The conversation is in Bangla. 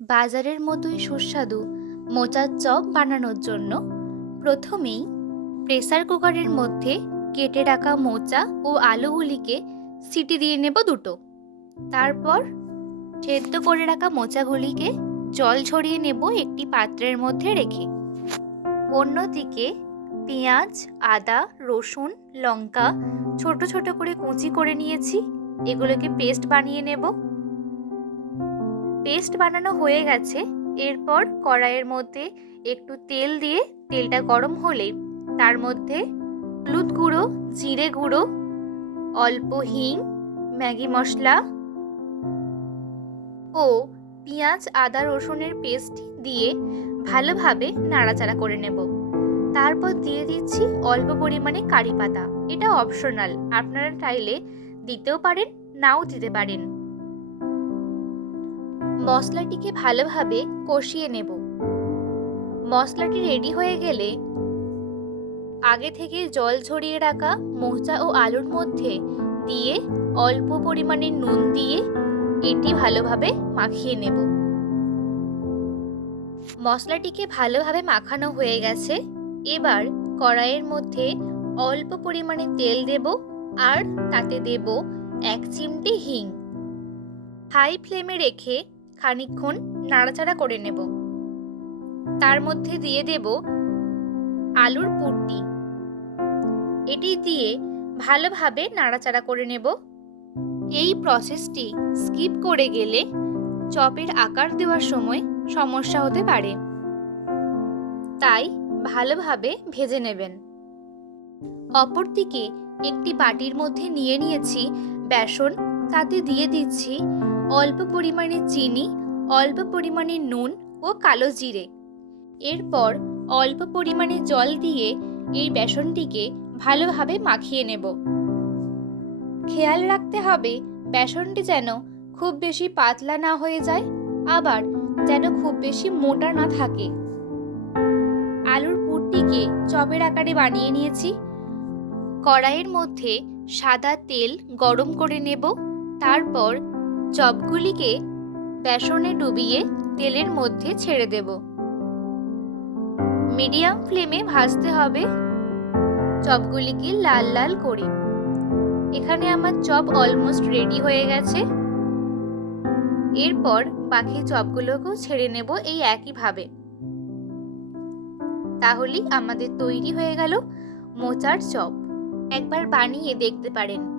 বাজারের মতোই সুস্বাদু মোচার চপ বানানোর জন্য প্রথমেই প্রেসার কুকারের মধ্যে কেটে রাখা মোচা ও আলুগুলিকে সিটি দিয়ে নেব দুটো। তারপর সেদ্ধ করে রাখা মোচাগুলিকে জল ঝরিয়ে নেব একটি পাত্রের মধ্যে রেখে। অন্যদিকে পেঁয়াজ, আদা, রসুন, লঙ্কা ছোট ছোট করে কুচি করে নিয়েছি। এগুলোকে পেস্ট বানিয়ে নেব। পেস্ট বানানো হয়ে গেছে। এরপর কড়াইয়ের মধ্যে একটু তেল দিয়ে তেলটা গরম হলে তার মধ্যে হলুদ গুঁড়ো, জিরে গুঁড়ো, অল্প হিং, ম্যাগি মশলা ও পেঁয়াজ, আদা, রসুনের পেস্ট দিয়ে ভালোভাবে নাড়াচাড়া করে নেব। তারপর দিয়ে দিচ্ছি অল্প পরিমাণে কারি পাতা। এটা অপশনাল, আপনারা চাইলে দিতেও পারেন, নাও দিতে পারেন। মশলাটিকে ভালোভাবে কষিয়ে নেব। মশলাটি রেডি হয়ে গেলে আগে থেকে জল ঝরিয়ে রাখা মোচা ও আলুর মধ্যে দিয়ে অল্প পরিমাণে নুন দিয়ে এটি ভালোভাবে মাখিয়ে নেব। মশলাটিকে ভালোভাবে মাখানো হয়ে গেছে। এবার কড়াইয়ের মধ্যে অল্প পরিমাণে তেল দেব আর তাতে দেব এক চিমটি হিং। হাই ফ্লেমে রেখে খানিকক্ষণ নাড়াচাড়া করে নেব। তার মধ্যে দিয়ে দেব আলুর পুরটি। এটি দিয়ে ভালোভাবে নাড়াচাড়া করে নেব। এই প্রসেসটি স্কিপ করে গেলে চপের আকার দেওয়ার সময় সমস্যা হতে পারে। তাই ভালোভাবে ভেজে নেবেন। অপরদিকে একটি বাটির মধ্যে নিয়ে নিয়েছি বেসন। তাতে দিয়ে দিচ্ছি অল্প পরিমাণে চিনি, অল্প পরিমাণে নুন ও কালো জিরে। এরপর অল্প পরিমাণে জল দিয়ে এই বেসনটিকে ভালোভাবে মাখিয়ে নেব। খেয়াল রাখতে হবে, বেসনটি যেন খুব বেশি পাতলা না হয়ে যায়, আবার যেন খুব বেশি মোটা না থাকে। আলুর পুরটিকে চপের আকারে বানিয়ে নিয়েছি। কড়াইয়ের মধ্যে সাদা তেল গরম করে নেব, তারপর চপগুলিকে বেসনে ডুবিয়ে তেলের মধ্যে ছেড়ে দেব। মিডিয়াম ফ্লেমে ভাজতে হবে চপগুলিকে লাল লাল করে। এখানে আমার চপ অলমোস্ট রেডি হয়ে গেছে। এরপর বাকি চপগুলোকেও ছেড়ে নেব এই একইভাবে। তাহলেই আমাদের তৈরি হয়ে গেল মোচার চপ। একবার বানিয়ে দেখতে পারেন।